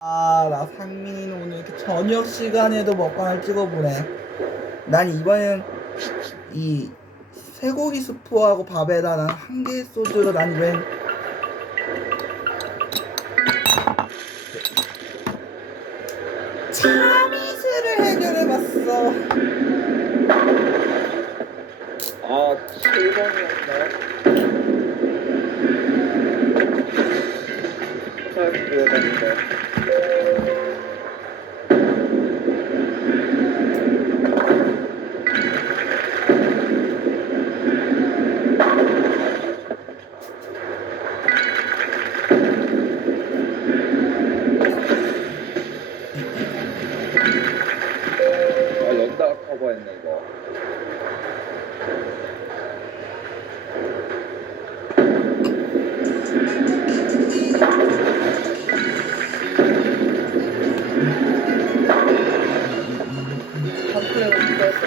나 상민이는 오늘 이렇게 저녁 시간에도 먹방을 찍어보네. 난 이번엔 이 쇠고기 스프하고 밥에다 난 한 개 소주로 난 이번엔 참이슬을 해결해봤어. 7번이었나요? 잘 구해봤는데. 연다가 커버했네, 이거. 컴플레인 스트레스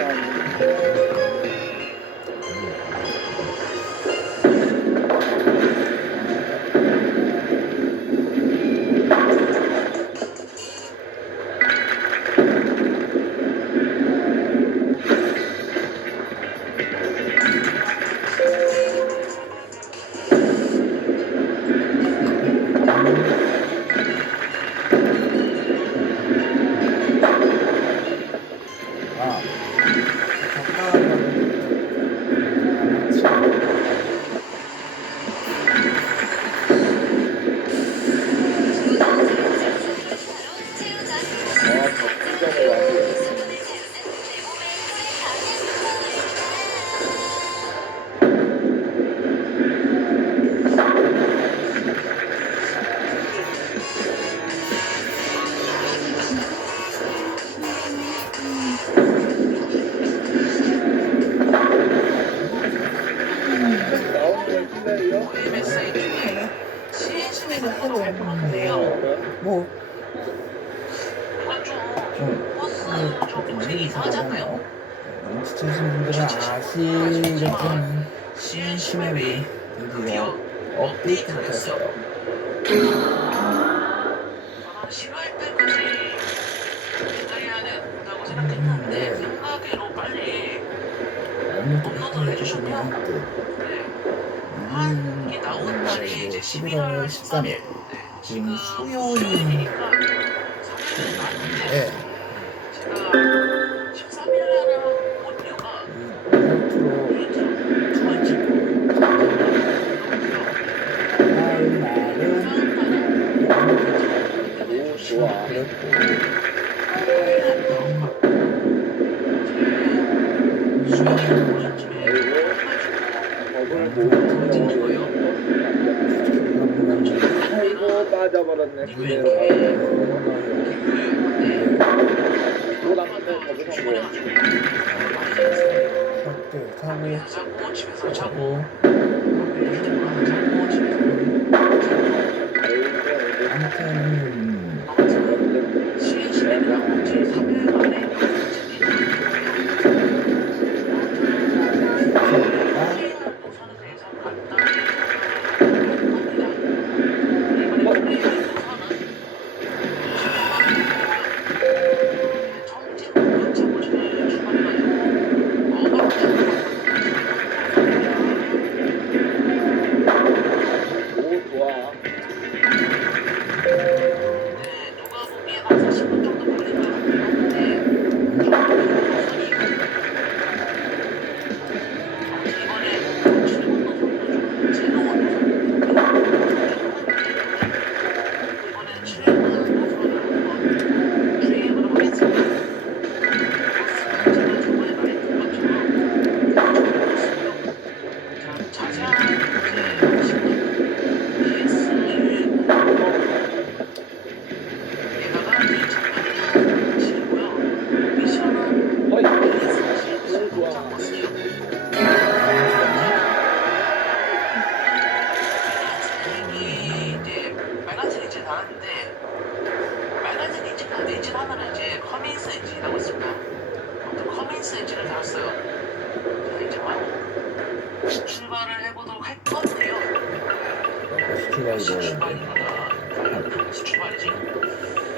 뭐 좀 이상하지 않나요? 눈치채신 분들은 아시겠지만 CNC맵이 드디어 업데이트가 됐어요. 심할 때까지 기다려야 된다고 생각했는데 생각외로 빨리 업로드 해주시면 이게 나온 날이 이제 11월 13일 지금 수요일이니까 네. 제가 13일날을 온 이유가 춤을 찍고 다음 날은 오, 좋아. 그랬고 버블 모으는 아이고, 빠져버렸네. 그대로. 또 남았네, 버블 학교 자고 집에서 자고 자고 아무튼 CNC맵이랑 제 3일 만에 오, 좋아. 누가 보기엔 한 40분 정도 걸릴 것 같긴 한데 어이, 오, 좋아. 빨간색 엔진 달았는데 빨간색 엔진 달았는데 엔진 하나는 이제 커민스 엔진이라고 있습니다. 아무튼 커민스 엔진을 달았어요. 자 이제 바로 출발을 해보도록 할 건데요. 스튜바이더 출발입니다. 출발이지.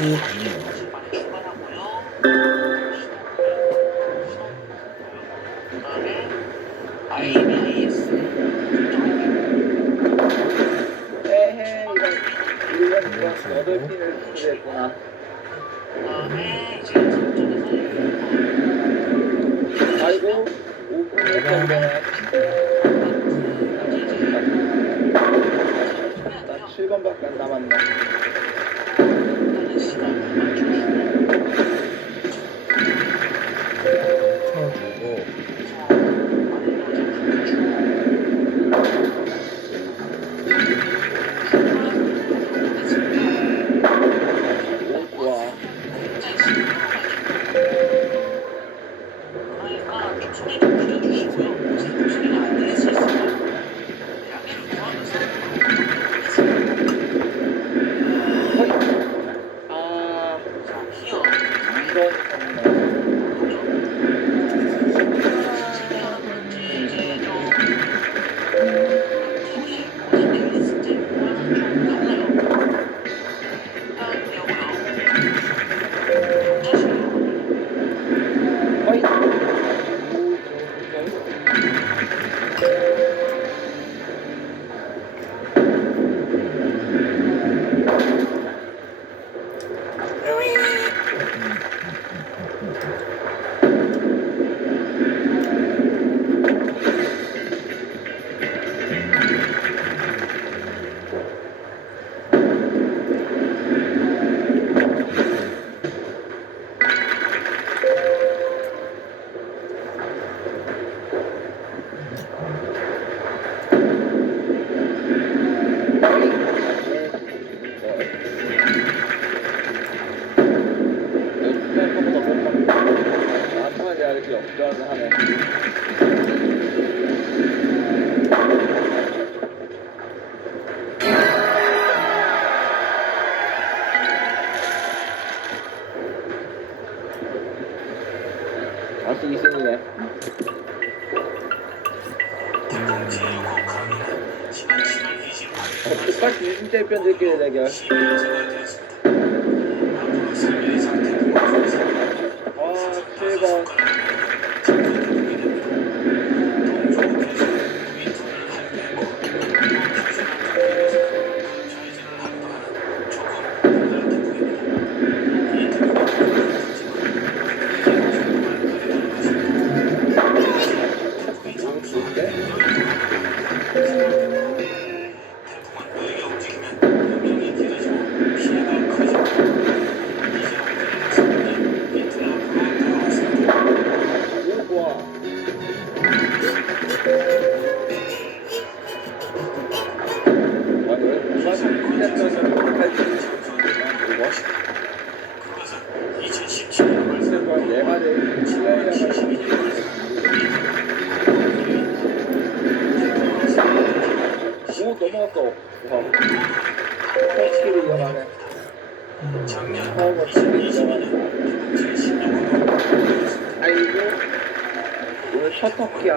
6시. 빨리 출발하고요. 그다음에 IBIS 에헤 이런 8핀을 수리했구나. 그다음에 이제 저쪽에서 아이고 5분을 걸리네. 나 7번밖에 안 남았네. 쳐주고. 오 좋아. 그러니까 좀 소리 좀 줄여주시고요. 제 목소리가 안 들릴 수 있어요. 양해를 구하면서 허이. 아 자, 기어. 이건 이제 좀 둘이 모든 릴리스트와는 좀 달라요. 일단 여고요. 경자실이요. 허이. 나한테 이렇게 역전을 하네. 다시 2승이네. 똑같이 유진 챔피언들끼리 대결. 아 7번. 오 좋아. 아니 왜 누가 잘못했다면 못할지 이거? 그걸 내가 제일 플레이어가 오 넘어갔어. 와. 터치를 이어가네. 파워가 스피드 이어가네. 아이고 오늘 셔터키야.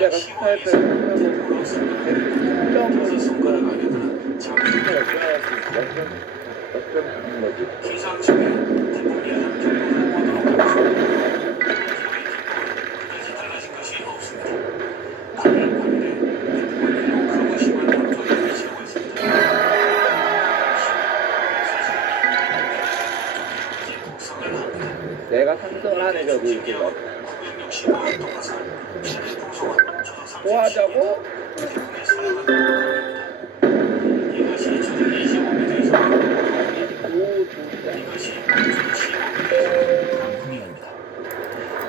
내가 스타일을 하고 100점으로 역전하는 거지. 내가 상승을 하네 결국 이렇게 막. 뭐 하자고? 오 좋다.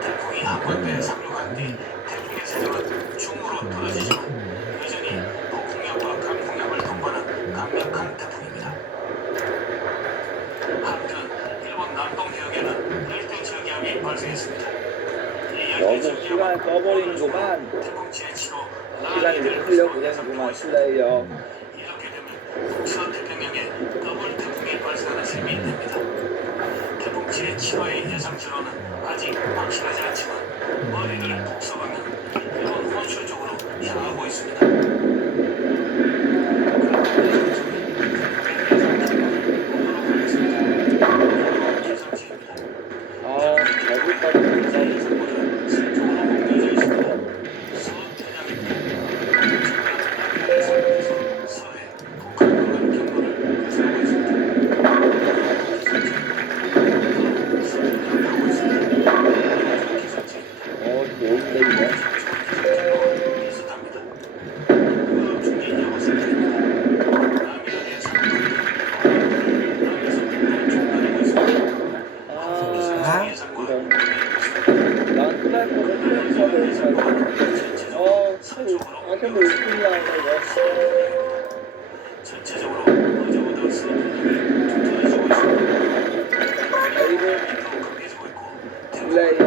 태풍이 한번에 상륙한 뒤 태풍의 세력은 충무로 떨어지지만 여전히 북풍역과 강풍역을 동반한 강력한 태풍입니다. 한편 일본 남동 지역에는 열대 저기압이 발생했습니다. 이 너무 시간을 꺼버리는구만. 시간이 왜 흘려보내는구만 슬레이어. 이렇게 되면 북서태평양에 더블 태풍이 발생하는 셈이 됩니다. 태풍 제7호의 예상치로는 아직 확실하지 않지만 머리를 북서방향 일본 혼슈 쪽으로 향하고 있습니다. 거기까지 굉장히 좋은데 이거? 난 투자할 거를 투자를 아무도 웃기냐 이거. 전체적으로 어제보다 수업이 튼튼해지고 있습니다. 그리고 강해지고 있고 플레이어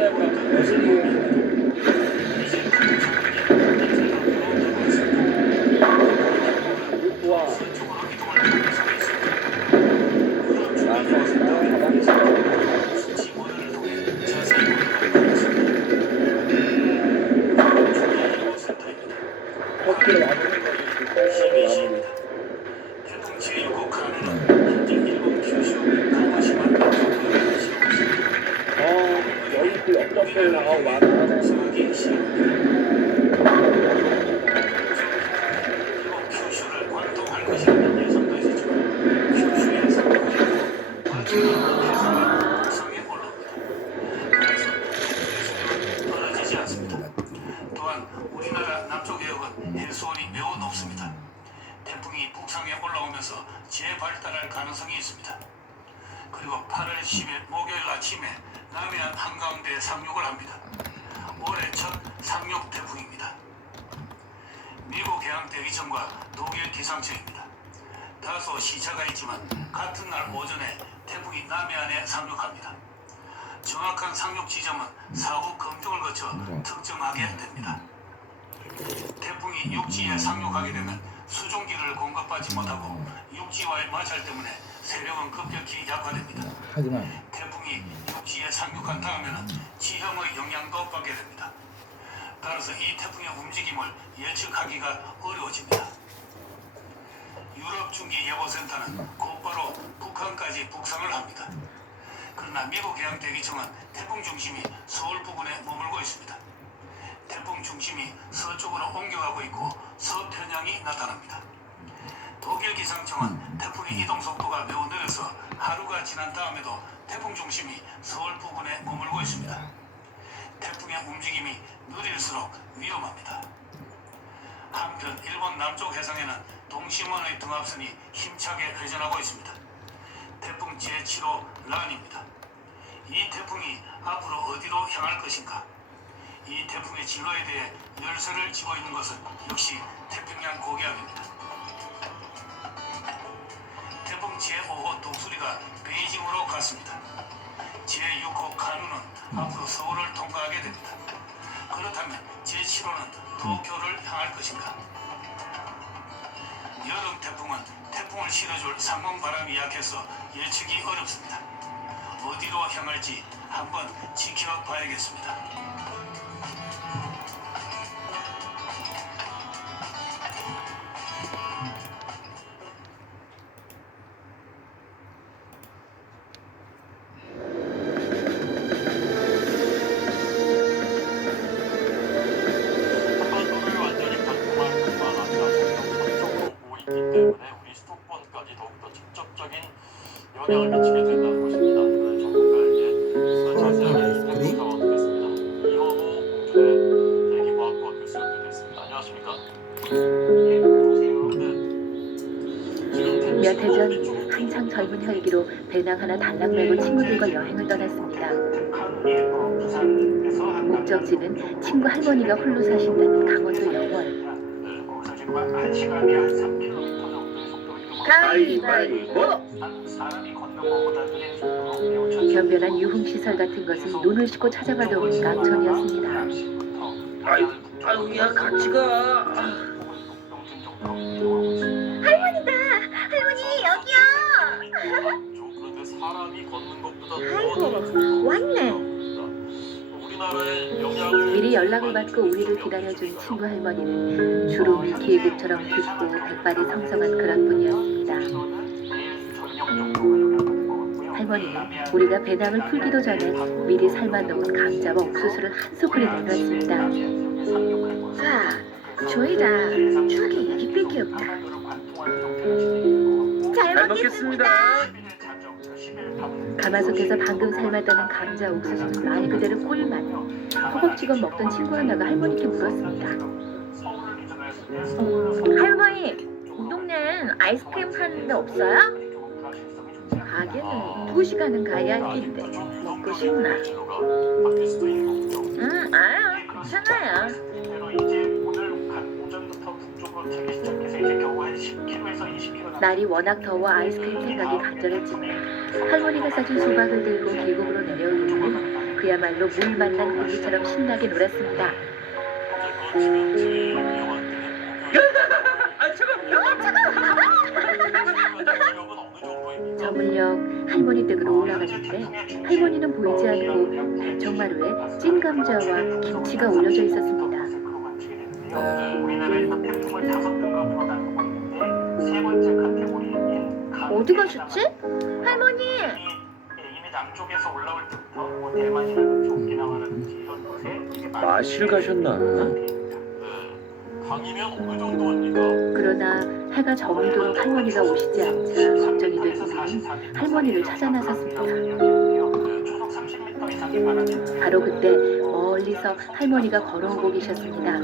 약간 거슬리게 좋아. 가만히 있어. 커피를 마시는 거지. 마무리. 태풍 제6호 카누는 현재 일본 규슈 가와시마 쪽으로 지나고 있습니다. 여기 그 옆접대를 나가고 많아. 상하기 시작합니다. 일본 규슈를 관통할 것이라는 예상도 있었지만 규슈에 상륙하고 마지막 해상에 북상에 올라옵니다. 그래서 해수면은 떨어지지 않습니다. 또한 우리나라 남쪽 해역은 해수온이 매우 높습니다. 태풍이 북상에 올라오면서 재발달할 가능성이 있습니다. 그리고 8월 10일 목요일 아침에 남해안 한가운데에 상륙을 합니다. 올해 첫 상륙 태풍입니다. 미국 해양 대기청과 독일 기상청입니다. 다소 시차가 있지만 같은 날 오전에 태풍이 남해안에 상륙합니다. 정확한 상륙 지점은 사후 검증을 거쳐 특정하게 됩니다. 태풍이 육지에 상륙하게 되면 수종기를 공급받지 못하고 육지와의 마찰 때문에 세력은 급격히 약화됩니다. 하지만 태풍이 육지에 상륙한 다음에는 지형의 영향도 받게 됩니다. 따라서 이 태풍의 움직임을 예측하기가 어려워집니다. 유럽 중기 예보센터는 곧바로 북한까지 북상을 합니다. 그러나 미국 해양 대기청은 태풍 중심이 서울 부근에 머물고 있습니다. 태풍 중심이 서쪽으로 옮겨가고 있고 서편향이 나타납니다. 독일 기상청은 태풍의 이동 속도가 매우 느려서 하루가 지난 다음에도 태풍 중심이 서울 부근에 머물고 있습니다. 태풍의 움직임이 느릴수록 위험합니다. 한편 일본 남쪽 해상에는 동심원의 등압선이 힘차게 회전하고 있습니다. 태풍 제7호 란입니다. 이 태풍이 앞으로 어디로 향할 것인가? 이 태풍의 진로에 대해 열쇠를 쥐고 있는 것은 역시 태평양 고기압입니다. 태풍 제5호 독수리가 베이징으로 갔습니다. 제6호 카누는 앞으로 서울을 통과하게 됩니다. 그렇다면 제7호는 도쿄를 향할 것인가? 여름 태풍은 태풍을 실어줄 상공 바람이 약해서 예측이 어렵습니다. 어디로 향할지 한번 지켜봐야겠습니다. 한반도를 완전히 방통할 뿐만 아니라 전력 서쪽으로 오고 있기 때문에 우리 수도권까지 더욱더 직접적인 영향을 미치게 된다는 것입니다. 오늘 전문가에게 자세하게 이 태풍 상황 듣겠습니다. 이현우 공주대 대기과학과 교수 연결됐습니다. 안녕하십니까? 예, 보세요. 지금 몇 해 전 한창 젊은 혈기로 배낭 하나 달랑 메고 친구들과 여행을 떠났습니다. 목적지는 친구 할머니가 홀로 사신다는 강원도 영월. 가위바위보. 사람이 걷는 변변한 유흥시설 같은 것은 눈을 씻고 찾아봐도 없는 깡천이었습니다. 아유, 야, 같이 가. 할머니다! 할머니 여기요! 그런데 사람이 걷는 것보다 아이고, 왔네. 우리나라의 영향을 미리 연락을 받고 우리를 기다려준 친구 할머니는 주름이 계곡처럼 깊고 백발이 성성한 그런 분이었습니다. 할머니는 우리가 배낭을 풀기도 전에 미리 삶아놓은 감자와 옥수수를 한 소쿠리 내놓았습니다. 자, 저희가 죽이 이밖에 없다. 잘 먹겠습니다. 가마솥에서 방금 삶았다는 감자 옥수수는 말 그대로 꿀맛. 허겁지겁 먹던 친구 하나가 할머니께 물었습니다. 할머니, 이 동네엔 아이스크림 파는 데 없어요? 가게는 2시간은 가야 할 텐데 먹고 싶나? 아유, 괜찮아요. 날이 워낙 더워 아이스크림 생각이 간절했지만 할머니가 사준 수박을 들고 계곡으로 내려온 우리는 그야말로 물 만난 고기처럼 신나게 놀았습니다. 아, 저 물력 할머니 댁으로 올라갔는데 할머니는 보이지 않고 배청마루에 찐 감자와 김치가 올려져 있었습니다. 어디 가셨지? 할머니! 마실 가셨나? 강이면 어느 정도입니까? 그러나 해가 저물도록 할머니가 오시지 않자 걱정이 된 우리는 할머니를 찾아 나섰습니다. 바로 그때 멀리서 할머니가 걸어오고 계셨습니다.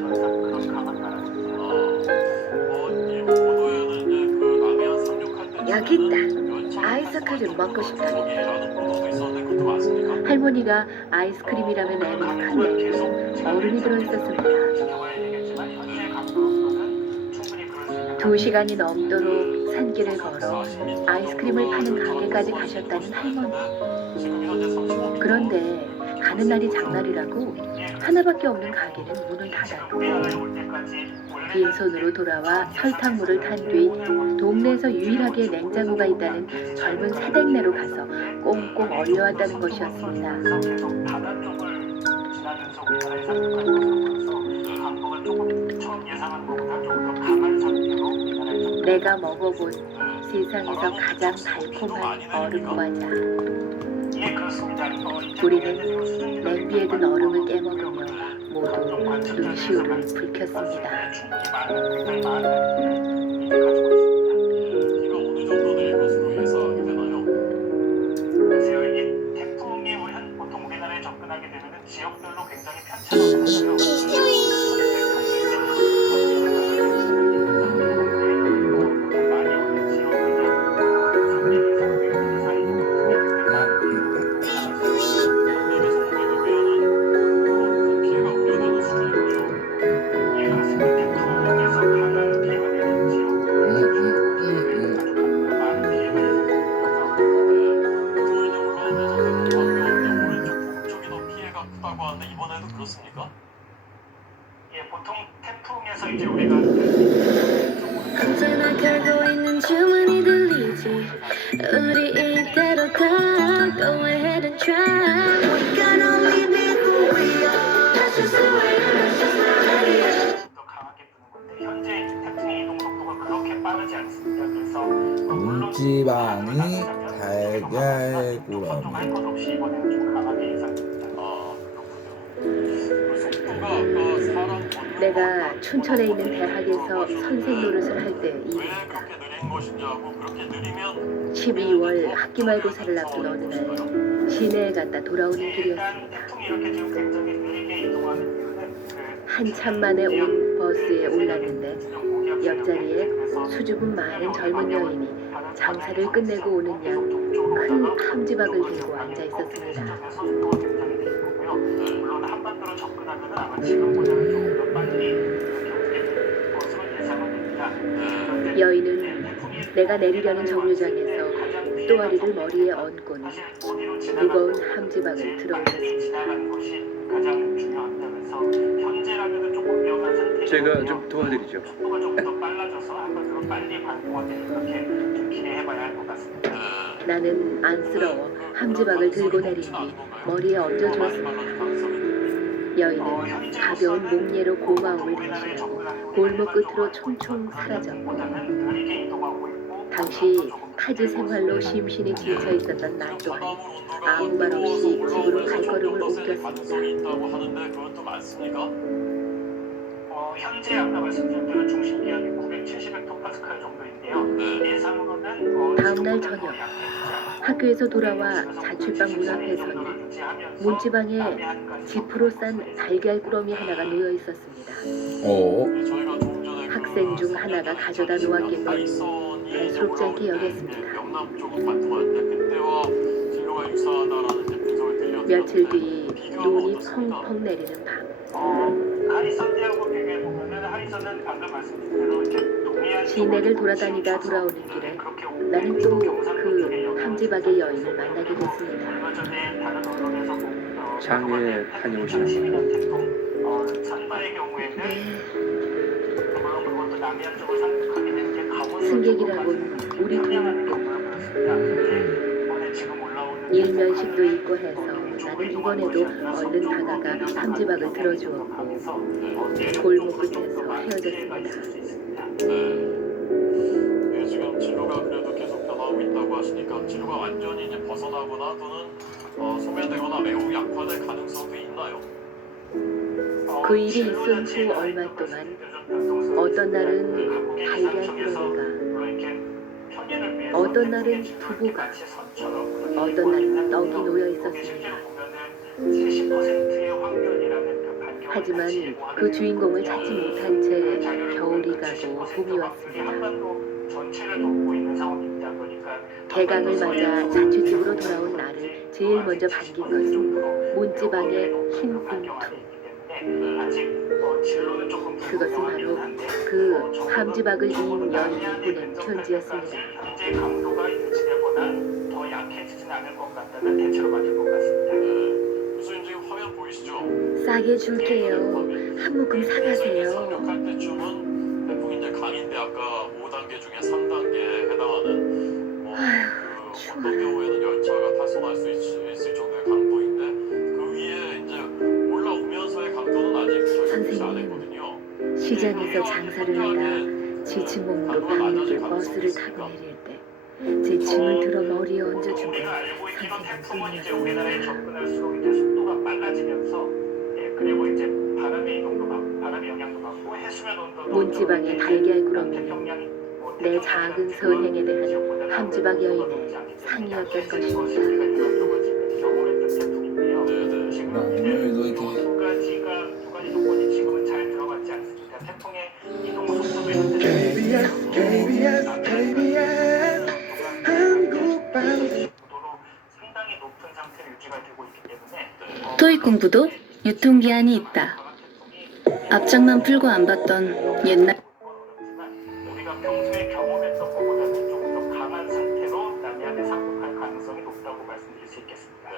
여기 있다. 아이스크림 먹고 싶다. 할머니가 아이스크림이라면 애미 큰 냉장고에 얼음이 들어있었습니다. 2시간이 넘도록 산길을 걸어 아이스크림을 파는 가게까지 가셨다는 할머니. 그런데 가는 날이 장날이라고 하나밖에 없는 가게는 문을 닫았고 빈손으로 돌아와 설탕물을 탄 뒤 동네에서 유일하게 냉장고가 있다는 젊은 새댁네로 가서 꽁꽁 얼려왔다는 것이었습니다. 내가 먹어본 세상에서 가장 달콤한 얼음 과자. 우리는 냄비에 든 얼음을 깨먹으며 모두 눈시울을 붉혔습니다. 비가 어느 정도 내릴 것으로 예상하게 되나요? 글쎄요, 이게 태풍이 오면 보통 우리나라에 접근하게 되면 지역별로 굉장히 편차가 피해가 우려되는 수준이고요. 부모님이 올라오면서 가벼운 오른쪽 북쪽이 더 피해가 크다고 하는데 이번에도 그렇습니까? 예, 보통 태풍에서 이제 우리가 언제나 걸고 있는 주문이 들리지. 우리 이대로 가. Go ahead and try. We gonna leave it who we are. That's just the way it is. Just the way it is. 더 강하게 부는 건데 현재 태풍의 이동 속도가 그렇게 빠르지 않습니다. 그래서 물론 문지방이 달걀 걱정할 꾸러미. 것 없이 이번에는 좀 강하게 예상됩니다. 아, 그렇군요. 그 속도가 아까 사람 걷는 내가 것보다 춘천에 있는 대학에서 선생 노릇을 할 때 왜 일입니다. 그렇게 느린 것이냐고 그렇게 느리면 12월 학기말고사를 앞둔 어느 날 시내에 갔다 돌아오는 길이었습니다. 일단 태풍이 이렇게 지금 굉장히 느리게 이동하는 이유는 한참 만에 온 버스에 올랐는데 옆자리에 수줍은 많은 젊은 여인이 장사를 끝내고 오는 양 큰 함지박을 들고 앉아 있었습니다. 물론 한반도로 접근하면 아마 지금보다는 조금 더 빨리 이렇게 오게 될 것으로 예상은 됩니다. 여인은 내가 내리려는 정류장에서 또아리를 머리에 얹고는 사실 어디로 무거운 지나가든 함지박을 제 들어올렸습니다. 방향이 지나가는 것이 가장 중요하다면서 현재라면 조금 위험한 상태이기 제가 때문에 좀 도와드리죠. 속도가 조금 더 빨라져서 한번 더 빨리 발동하게 그렇게 좀 기대해봐야 할 것 같습니다. 나는 안쓰러워 함지박을 들고 내린 뒤 머리에 얹어주었습니다. 여인은 가벼운 목례로 고마움을 대신하고 골목 끝으로 총총 사라졌고 당시 타지 생활로 심신이 지쳐 있었던 나 또한 아무 말 없이 집으로 발걸음을 옮겼습니다. 현재 아까 말씀드린 대로 중심 기압이 970헥토파스칼 정도인데요. 예상으로는 다음 날 저녁 학교에서 돌아와 자취방 문 앞에서는 문지방에 지프로 싼 달걀 꾸러미 하나가 놓여 있었습니다. 학생 중 하나가 가져다 놓았기 때문에 대수롭지 않게 여겼습니다. 며칠 뒤 눈이 펑펑 내리는 밤 하리선대하고 비교해보면 하리선은 방금 말씀드린 대로 이렇게 동해안 시내를 돌아다니다 돌아오는 길에 나는 또 그 함지박의 여인을 만나게 됐습니다. 얼마 전에 다른 언론에서 장에 다녀오시는 시민한 태풍 산바의 경우에는 물론 그것도 남해안 쪽을 상륙하게 된 게 강원 승객이라곤 우리 평양하는 동료 경우가 그렇습니다. 이번에 지금 올라오는 일면식도 있고 해서 나는 이번에도 얼른 다가가 함지박을 들어주었고 골목 끝에서 헤어졌습니다. 지금 진로가 그래도 계속 변하고 있다고 하시니까 진로가 완전히 이제 벗어나거나 또는 소멸되거나 매우 약화될 가능성도 있나요? 그 일이 있은 후 얼마 동안 어떤 날은 달걀 꾸러미가, 어떤 날은 두부가, 어떤 날은 떡이 놓여 있었습니다. 하지만 그 주인공을 찾지 못한 채 겨울이 가고 봄이 왔습니다. 개강을 맞아 자취집으로 돌아온 나를 제일 먼저 반긴 것은 문지방의 흰 봉투. 그것은 바로 그 함지박을 이은 여인이 보낸 편지였습니다. 현재 강도가 유지되거나 더 약해지진 않을 것 같다는 대체로 맞을 것 같습니다. 교수님 지금 화면 보이시죠? 싸게 줄게요. 한 묶음 사가세요. 상륙할 때쯤은 태풍이 이제 강인데 아까 5단계 중에 3단계에 해당하는 그 어떤 경우에는 열차가 탈선할 수 있을 정도의 강도인데 그 위에 이제 올라오면서의 강도는 아직 설정되지 않았거든요. 시장에서 장사를 하다 지친 몸으로 밤늦게 버스를 타고 내릴 때 제 침을 들어 머리에 얹어준 건 우리가 알고 있던 태풍은 이제 선생님뿐이었습니다. 우리나라에 접근할수록 이제 속도가 빨라지면서 그리고 이제 바람의 이동도 받고 바람의 영향도 받고 해수면 온도도 문지방의 달걀 꾸러미는 내 작은 선행에 대한 함지박 여인의 상이었던 것입니다. 오늘도 이렇게 두 가지 조건이 지금은 잘 들어맞지 않습니다. 태풍의 이동 속도도 현재 상당히 높은 상태를 유지가 되고 있기 때문에 토익 공부도 유통기한이 있다. 앞장만 풀고 안 봤던 옛날 우리가 평소에 경험했던 것보다는 조금 더 강한 상태로 남해안에 상륙할 가능성이 높다고 말씀드릴 수 있겠습니다.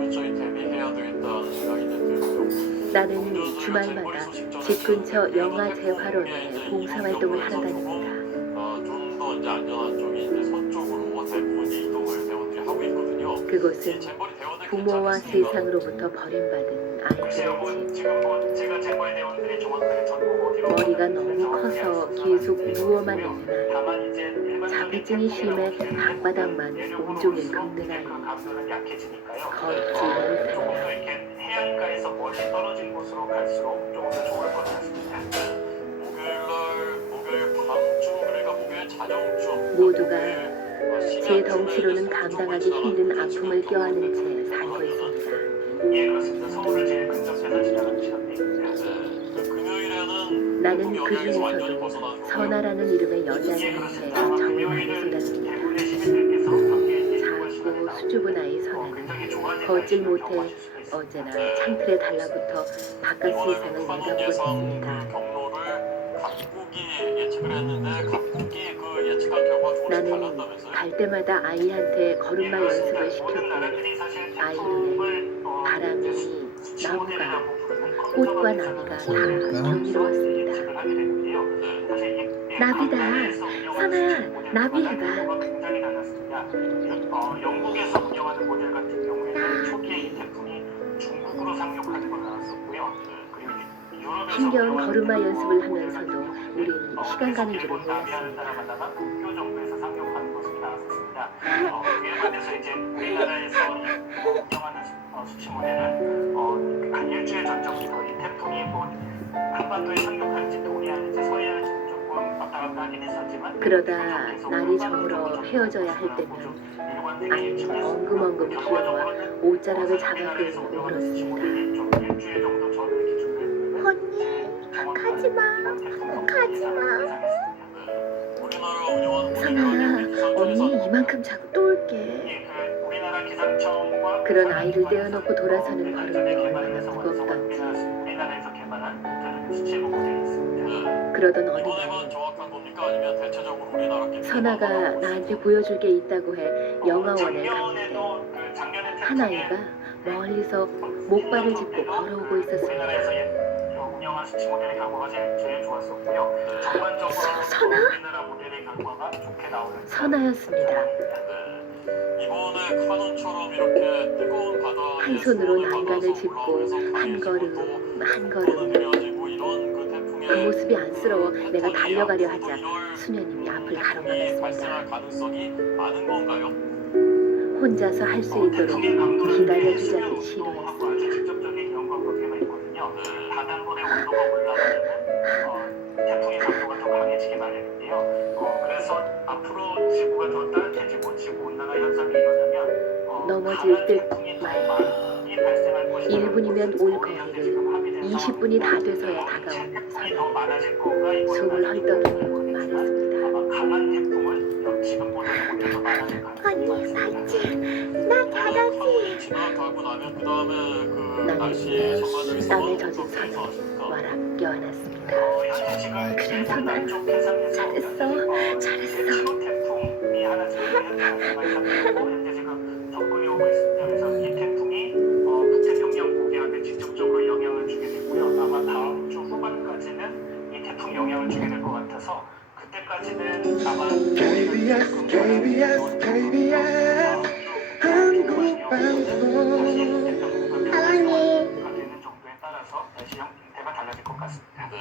철저히 대비해야 되겠다는 생각이 들고요. 나는 주말마다 집 근처 영화 재활원에 봉사활동을 하러 다닙니다. 좀 더 이제 안전한 쪽이 이제 서쪽으로 대부분이 이동을 대원들이 하고 있거든요. 그곳은 잼버리 대원들 부모와 괜찮으십니까? 세상으로부터 버림받은 글쎄요, 아이들의 집. 지금 제가 재벌 대원들이 정확하게 전국 어디로 머리가 가는지는 너무 정확히 커서 알 수 계속 없지만 누워만 있는 아이. 다만 이제 일반적인 자폐증이 심해 태풍이라고 방바닥만 내륙으로 온종일 올수록 긁는 아이. 그 감도는 약해지니까요. 걷지 조금 못한다. 더 이렇게 해안가에서 멀리 떨어진 곳으로 갈수록 조금 더 좋을 것 같습니다. 목요일 밤쯤 그러니까 목요일 자정쯤 모두가 제 덩치로는 감당하기 힘든 아픔을 껴안은 채 살고 있습니다. 예, 그렇습니다. 서울을 제일 근접해서 지나가는 시간대입니다. 금요일에는 나는 그 중에서도 선아라는 이름의 여자의 한테가 정을 많이 쏟았습니다. 대부분의 시민들께서 밖에 이제 이동할 시간에 작고 나오고 수줍은 아이 선아는 굉장히 좋아진 걷질 못해 경험하실 수가 있습니다. 언제나 창틀에 달라붙어 바깥 세상을 예상 내다보고 있습니다. 경로를 갑국이 예측을 했는데 갑국이 그 예측한 결과 조금씩 나는 달랐다면서요? 갈 때마다 아이한테 걸음마 연습을 시켰고 아이 눈에 바람이, 나무가, 꽃과 나비가 다 경이로웠습니다. 나비다. 선아야, 나비 해봐. 굉장히 달랐습니다. 영국에서 운영하는 모델 같은 경우에는 초기에 이 태풍이 중국으로 상륙하는 걸 나왔었고요. 그리고 유럽에서 힘겨운 운영하는 걸음마 태풍 연습을 모델 하면서도 같은 경우에는 우린 시간 가는 줄을 일본 나미아를 몰랐습니다. 따라가다가 도쿄 정도에서 상륙하는 것이 나왔었습니다. 일본에서 이제 우리나라에서 운영하는 수치 모델은 한 일주일 전부터 이 태풍이 한반도에 상륙할지 동해안일지 서해안일지 조금 왔다 갔다 하긴 했었지만 그러다 날이 저물어 헤어져야 할 때면 아이는 엉금엉금 기어와 옷자락을 잡아끌고 울었습니다. 일주일 정도 전에 기준으로 언니, 가지마. 가지마. 우리나라 운영하는 선아야, 언니 이만큼 자고 또 올게. 우리나라 기상청과 그런 아이를 떼어놓고 돌아서는 걸음이 얼마나 무겁던지. 우리나라에서 개발한 대표적인 수치보 모델이 있습니다. 그러던 어느 이번에만 날 정확한 겁니까? 아니면 대체적으로 우리나라 선아가 나한테 보여줄 게 있다고 해 영화원에 갔는데 한 아이가 멀리서 목발을 짚고 걸어오고 있었습니다. 우리나라에서 운영한 수치 모델의 결과가 제일 좋았었고요. 전반적으로 선아? 우리나라 모델의 결과가 좋게 나오는 선아였습니다. 이번에 카눈처럼 이렇게 뜨거운 바다에 한 손으로 수온을 난간을 받아서 짚고 올라오면서 한 강해지고 걸음 또 한 손은 걸음 그려지고 이런 그 태풍의 그 모습이 안쓰러워 내가 달려가려 하자 이럴 수녀님이 앞을 태풍이 가로막았습니다. 발생할 가능성이 많은 건가요? 혼자서 할 수 있도록 기다려주자는 시도였습니다. 직접적인 연관 관계가 있거든요. 바닷물의 온도가 올라가면 태풍의 강도가 더 강해지기 마련인데요. 그래서 앞으로 지구가 더 따뜻해지고 지구 온난화 현상이 일어나면 넘어질 듯 태풍이 더 말고 많이 발생할 것이다. 1분이면 올 거리를 20분이 다 돼서야 다가오는 선아. 속을 헐떡이고 말했습니다. 강한 태풍은 지금보다 더 많아질 가능성이 언니, 많습니다. 맞지? 나 잘하지? 태풍이 지나가고 나면 그 다음에 그 나는 날씨 전반적인 땀에 상황은 젖은 어떻게 선을 예상하십니까? 와락 껴안았습니다. 그래, 선아. 잘했어. 잘했어. 태풍이 하나 지금 현재 지금 접근이 오고 있습니다. 그래서 이 태풍이 북태평양 고기압에 직접적으로 영향을 주게 되고요. 아마 다음 주 후반까지는 이 태풍 영향을 주게 될 것 같아서 그때까지는 아마 KBS 한국 방송 사랑해. 되는 정도에 따라서 날씨 형태가 달라질 것 같습니다. 네.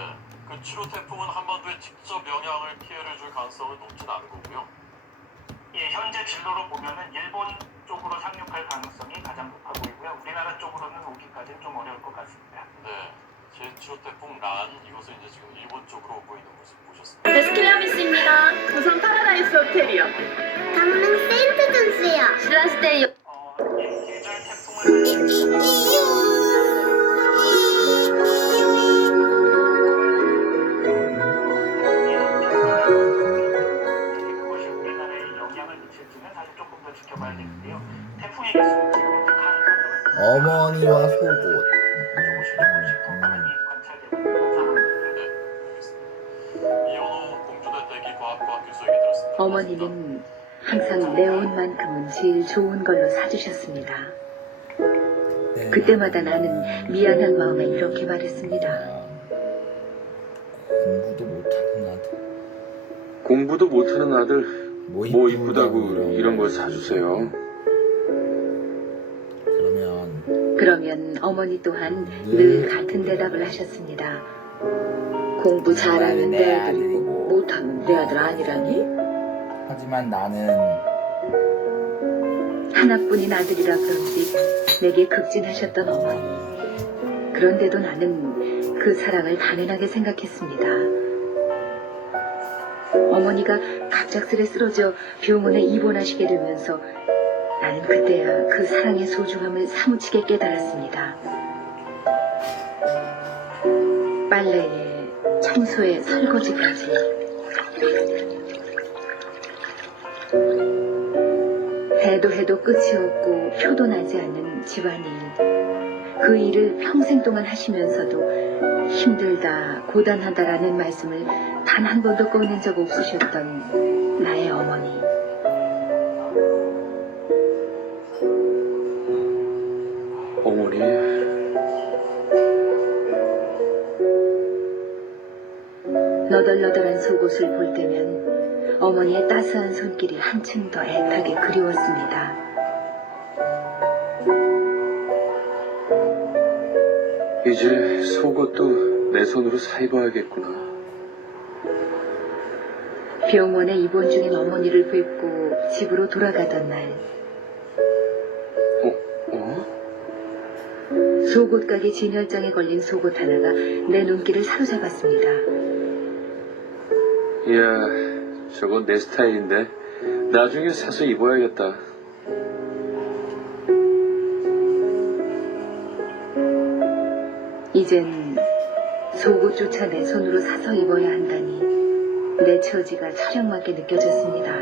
그 치료 태풍은 한반도에 직접 영향을 피해를 줄 가능성은 높진 않은 거고요. 예, 현재 진로로 보면은 일본 쪽으로 상륙할 가능성이 가장 높아 보이고요. 우리나라 쪽으로는 오기까지는 좀 어려울 것 같습니다. 네. 제치로 태풍 란 이것은 이제 지금 일본 쪽으로 오고 있는 모습 보셨습니다. 데스킬라미스입니다. 우선 파라다이스 호텔이요. 강릉 세인트 존스요. 신라스테이 계절 태풍을 그것이 우리나라에 영향을 미칠지는 사실 조금 더 지켜봐야 되는데요. 태풍의 개수는 지금부터 어머니와 속옷. 조금씩 더 많이 관찰되는 상황입니다. 네. 알겠습니다. 이현호 공주대 대기 과학과 교수 얘기 들었습니다. 어머니는 항상 내 옷만큼은 제일 좋은 걸로 사주셨습니다. 네, 그때마다 나는 미안한 마음에 이렇게 말했습니다. 공부도 못하는 아들. 공부도 못하는 아들 뭐 뭐 이쁘다고 이런 걸 사주세요. 그러면 어머니 또한 늘 같은 대답을 하셨습니다. 공부 잘하면 내 아들이고 못하면 내 아들 아니라니? 하지만 나는 하나뿐인 아들이라 그런지 내게 극진하셨던 어머니. 그런데도 나는 그 사랑을 당연하게 생각했습니다. 어머니가 갑작스레 쓰러져 병원에 입원하시게 되면서 나는 그때야 그 사랑의 소중함을 사무치게 깨달았습니다. 빨래에 청소에 설거지까지 해도 해도 끝이 없고 표도 나지 않는 집안일. 그 일을 평생 동안 하시면서도 힘들다 고단하다라는 말씀을 단 한 번도 꺼낸 적 없으셨던 나의 어머니. 어머니, 너덜너덜한 속옷을 볼 때면 어머니의 따스한 손길이 한층 더 애타게 그리웠습니다. 이제 속옷도 내 손으로 사 입어야겠구나. 병원에 입원 중인 어머니를 뵙고 집으로 돌아가던 날, 어? 속옷 가게 진열장에 걸린 속옷 하나가 내 눈길을 사로잡았습니다. 이야, 저건 내 스타일인데 나중에 사서 입어야겠다. 이젠 속옷조차 내 손으로 사서 입어야 한다니 내 처지가 철량맞게 느껴졌습니다.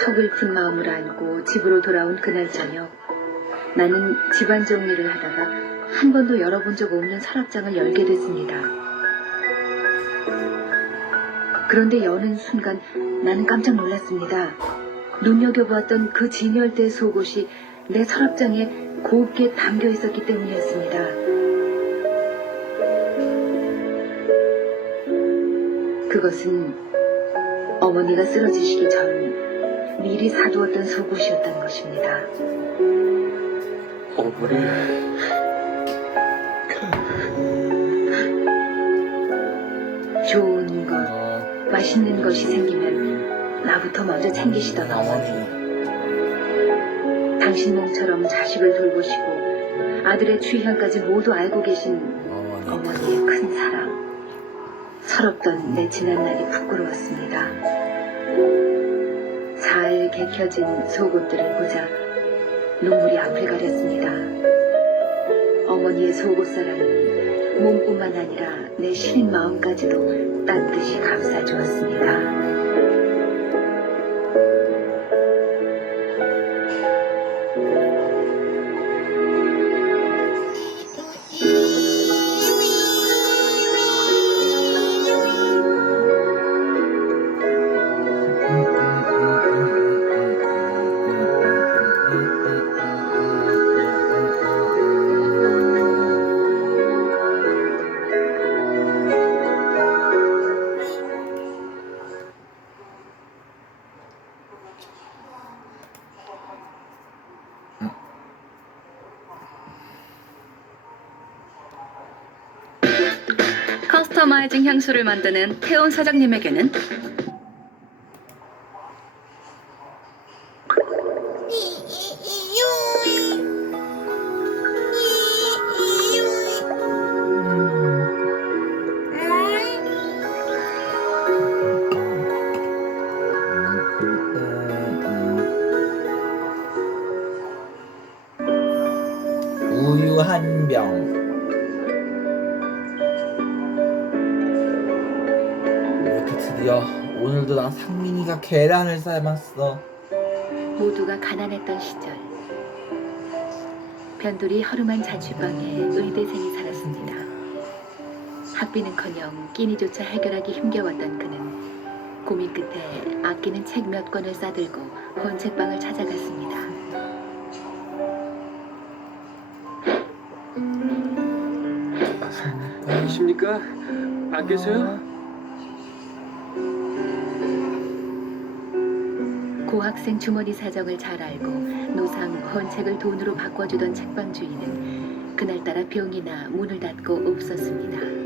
서글픈 마음을 안고 집으로 돌아온 그날 저녁, 나는 집안 정리를 하다가 한 번도 열어본 적 없는 서랍장을 열게 됐습니다. 그런데 여는 순간 나는 깜짝 놀랐습니다. 눈여겨보았던 그 진열대 속옷이 내 서랍장에 곱게 담겨 있었기 때문이었습니다. 그것은 어머니가 쓰러지시기 전 미리 사두었던 속옷이었던 것입니다. 어머니, 좋은 것, 맛있는 것이 생기면 나부터 먼저 챙기시던 어머니. 당신 몸처럼 자식을 돌보시고 아들의 취향까지 모두 알고 계신 어머니의 큰 사랑. 철없던 내 지난날이 부끄러웠습니다. 잘 개켜진 속옷들을 보자 눈물이 앞을 가렸습니다. 어머니의 속옷 사랑은 몸뿐만 아니라 내 시린 마음까지도 딴뜻이 감싸주었습니다. 커스터마이징 향수를 만드는 태온 사장님에게는 우유 한 병. 이렇게 드디어 오늘도 난 상민이가 계란을 삶았어. 모두가 가난했던 시절, 변두리 허름한 자취방에 의대생이 살았습니다. 학비는커녕 끼니조차 해결하기 힘겨웠던 그는 고민 끝에 아끼는 책 몇 권을 싸들고 헌책방을 찾아갔습니다. 계십니까? 안 계세요? 고학생 주머니 사정을 잘 알고 노상 헌책을 돈으로 바꿔주던 책방 주인은 그날따라 병이나 문을 닫고 없었습니다.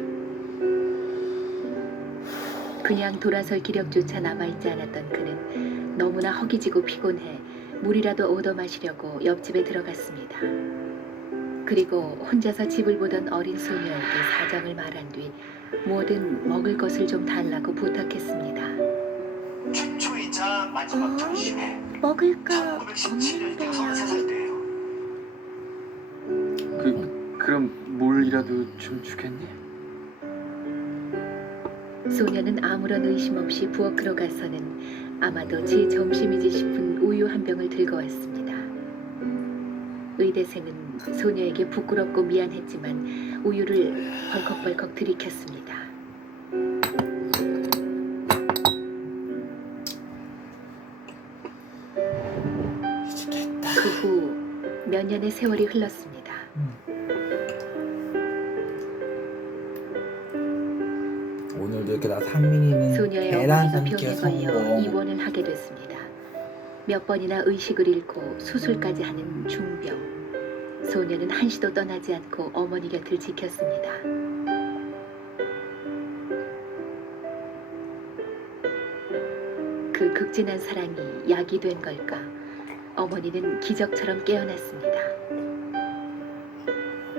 그냥 돌아설 기력조차 남아있지 않았던 그는 너무나 허기지고 피곤해 물이라도 얻어 마시려고 옆집에 들어갔습니다. 그리고 혼자서 집을 보던 어린 소녀에게 사정을 말한 뒤 뭐든 먹을 것을 좀 달라고 부탁했습니다. 최초이자 마지막 전시회. 먹을까 1917년 없는데요. 63살 때예요. 그럼 물이라도 좀 주겠니? 소녀는 아무런 의심 없이 부엌으로 가서는 아마도 제 점심이지 싶은 우유 한 병을 들고 왔습니다. 의대생은 소녀에게 부끄럽고 미안했지만 우유를 벌컥벌컥 들이켰습니다. 이제 됐다. 그 후 몇 년의 세월이 흘렀습니다. 오늘도 이렇게 나 상민이는 소녀의 계란 어머니가 삶기에 병에 걸려 성공. 입원을 하게 됐습니다. 몇 번이나 의식을 잃고 수술까지 하는 중병. 소녀는 한시도 떠나지 않고 어머니 곁을 지켰습니다. 그 극진한 사랑이 약이 된 걸까? 어머니는 기적처럼 깨어났습니다.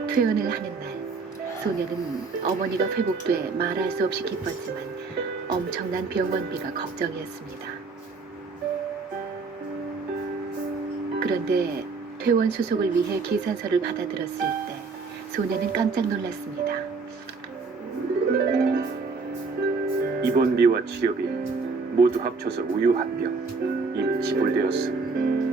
퇴원을 하는 날, 소녀는 어머니가 회복돼 말할 수 없이 기뻤지만 엄청난 병원비가 걱정이었습니다. 그런데 퇴원 수속을 위해 계산서를 받아들었을 때 소녀는 깜짝 놀랐습니다. 입원비와 치료비 모두 합쳐서 우유 한 병 이미 지불되었음.